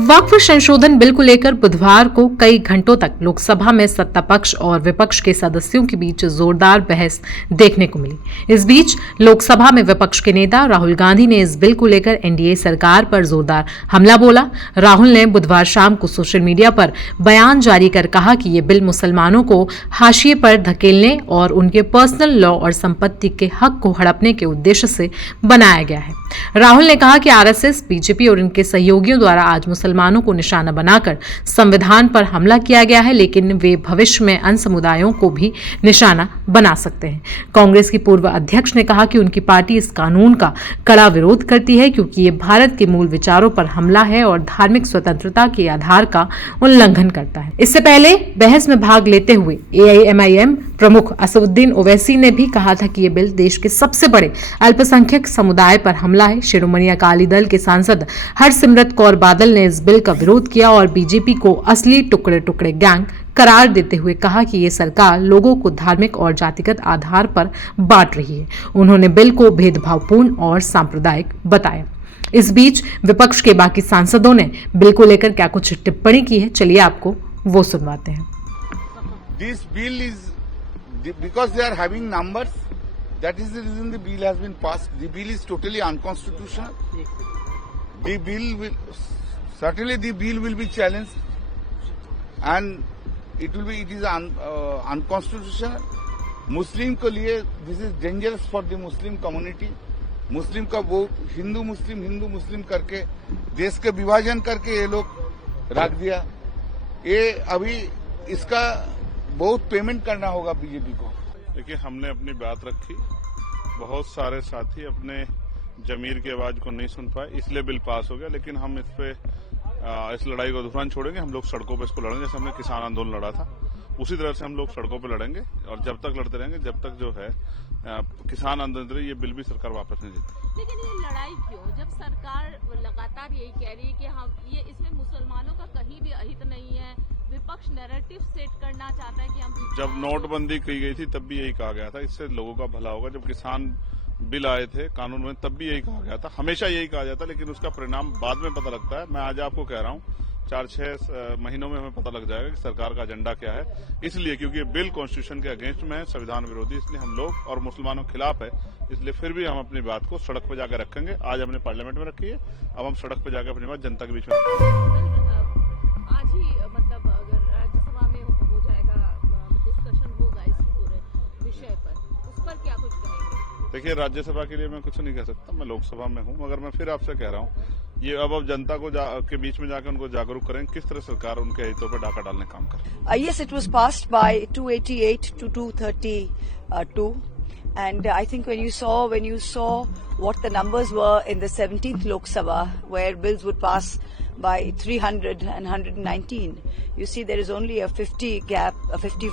वक्फ संशोधन बिल को लेकर बुधवार को कई घंटों तक लोकसभा में सत्ता पक्ष और विपक्ष के सदस्यों के बीच जोरदार बहस देखने को मिली। इस बीच लोकसभा में विपक्ष के नेता राहुल गांधी ने इस बिल को लेकर एनडीए सरकार पर जोरदार हमला बोला। राहुल ने बुधवार शाम को सोशल मीडिया पर बयान जारी कर कहा कि ये बिल मुसलमानों को हाशिए पर धकेलने और उनके पर्सनल लॉ और संपत्ति के हक को हड़पने के उद्देश्य से बनाया गया है। राहुल ने कहा कि आरएसएस, बीजेपी और इनके सहयोगियों द्वारा आज मुसलमानों को निशाना बनाकर संविधान पर हमला किया गया है, लेकिन वे भविष्य में अन्य समुदायों को भी निशाना बना सकते हैं। कांग्रेस की पूर्व अध्यक्ष ने कहा कि उनकी पार्टी इस कानून का कड़ा विरोध करती है क्योंकि ये भारत के मूल विचारों पर हमला है और धार्मिक स्वतंत्रता के आधार का उल्लंघन करता है। इससे पहले बहस में भाग लेते हुए एआईएमआईएम प्रमुख असदुद्दीन ओवैसी ने भी कहा था कि ये बिल देश के सबसे बड़े अल्पसंख्यक समुदाय पर हमला है। शिरोमणि अकाली दल के सांसद हरसिमरत कौर बादल ने इस बिल का विरोध किया और बीजेपी को असली टुकड़े टुकड़े गैंग करार देते हुए कहा कि ये सरकार लोगों को धार्मिक और जातिगत आधार पर बांट रही है। उन्होंने बिल को भेदभावपूर्ण और सांप्रदायिक बताया। इस बीच विपक्ष के बाकी सांसदों ने बिल को लेकर क्या कुछ टिप्पणी की है, चलिए आपको वो सुनवाते हैं। This bill is because they are having numbers. That is the reason the bill has been passed. The bill is totally unconstitutional. The bill will certainly be challenged, and it is unconstitutional. Muslim के लिए this is dangerous for the Muslim community. मुस्लिम का vote Hindu मुस्लिम करके देश के विभाजन करके ये लोग रख दिया। ये अभी इसका बहुत पेमेंट करना होगा बीजेपी को। देखिए, हमने अपनी बात रखी, बहुत सारे साथी अपने जमीर की आवाज को नहीं सुन पाए, इसलिए बिल पास हो गया। लेकिन हम इस लड़ाई को दुकान छोड़ेंगे, हम लोग सड़कों पर इसको लड़ेंगे। जैसे हमने किसान आंदोलन लड़ा था, उसी तरह से हम लोग सड़कों पर लड़ेंगे और जब तक लड़ते रहेंगे जब तक जो है किसान आंदोलन ये बिल भी सरकार वापस नहीं देती। लेकिन ये लड़ाई क्यों, जब सरकार लगातार यही कह रही है कि हम ये इसमें मुसलमानों का कहीं भी अहित नहीं है, विपक्ष नैरेटिव सेट करना चाहता है कि हम जब नोटबंदी की गई थी तब भी यही कहा गया था, इससे लोगों का भला होगा। जब किसान बिल आए थे कानून में तब भी यही कहा गया था, हमेशा यही कहा जाता, लेकिन उसका परिणाम बाद में पता लगता है। मैं आज आपको कह रहा हूँ 4-6 महीनों में हमें पता लग जाएगा कि सरकार का एजेंडा क्या है। इसलिए क्योंकि बिल कॉन्स्टिट्यूशन के अगेंस्ट में है, संविधान विरोधी, इसलिए हम लोग और मुसलमानों के खिलाफ है। इसलिए फिर भी हम अपनी बात को सड़क पर जाकर रखेंगे। आज हमने पार्लियामेंट में रखी है, अब हम सड़क पर जाकर अपनी बात जनता के बीच में आज ही मतलब अगर राज्यसभा में हो जाएगा, डिस्कशन होगा इस पूरे विषय पर, उस पर क्या कुछ कहेंगे? देखिए, राज्यसभा के लिए मैं कुछ नहीं कह सकता, मैं लोकसभा में हूँ, मगर मैं फिर आपसे कह रहा हूँ ये अब जनता को के बीच में जाकर उनको जागरूक करें किस तरह सरकार उनके हितों पर डाका डालने काम करे। Yes, it was passed by 288 to 232, and I think when you saw what the numbers were in the 17th Lok Sabha, where bills would pass by 300 and 119, you see there is only a 50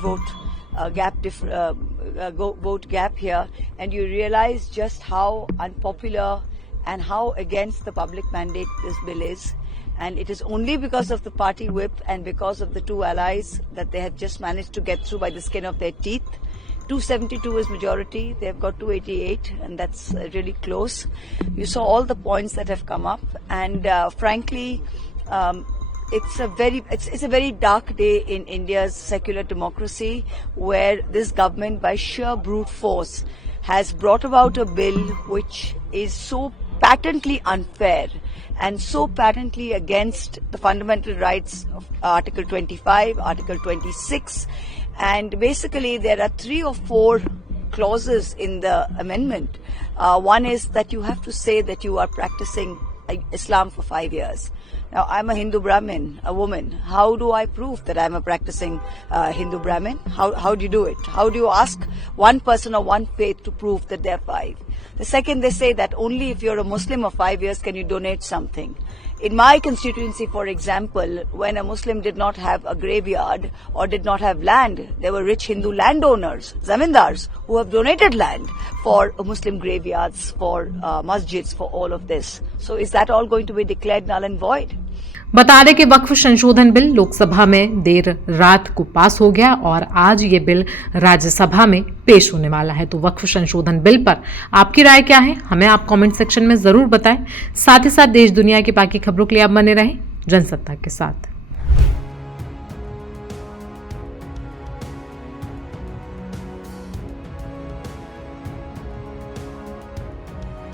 vote vote gap here, and you realize just how unpopular and how against the public mandate this bill is. And it is only because of the party whip and because of the two allies that they have just managed to get through by the skin of their teeth. 272 is majority, they've got 288, and that's really close. You saw all the points that have come up, and frankly, it's a very dark day in India's secular democracy, where this government, by sheer brute force, has brought about a bill which is so patently unfair and so patently against the fundamental rights of Article 25, Article 26, and basically there are 3 or 4 clauses in the amendment. One is that you have to say that you are practicing Islam for 5 years. Now, I'm a Hindu Brahmin, a woman. How do I prove that I'm a practicing Hindu Brahmin? How do you do it? How do you ask one person or one faith to prove that they're 5? The second, they say that only if you're a Muslim of 5 years can you donate something. In my constituency, for example, when a Muslim did not have a graveyard or did not have land, there were rich Hindu landowners, zamindars, who have donated land for Muslim graveyards, for masjids, for all of this. So is that all going to be declared null and void? बता दें कि वक्फ संशोधन bill Lok Sabha में देर रात को पास हो गया और आज ये बिल राज्यसभा में पेश होने वाला है। तो वक्फ संशोधन बिल पर आपकी राय क्या है, हमें आप कमेंट सेक्शन में जरूर बताएं। साथ ही साथ देश दुनिया की बाकी खबरों के लिए आप बने रहें जनसत्ता के साथ।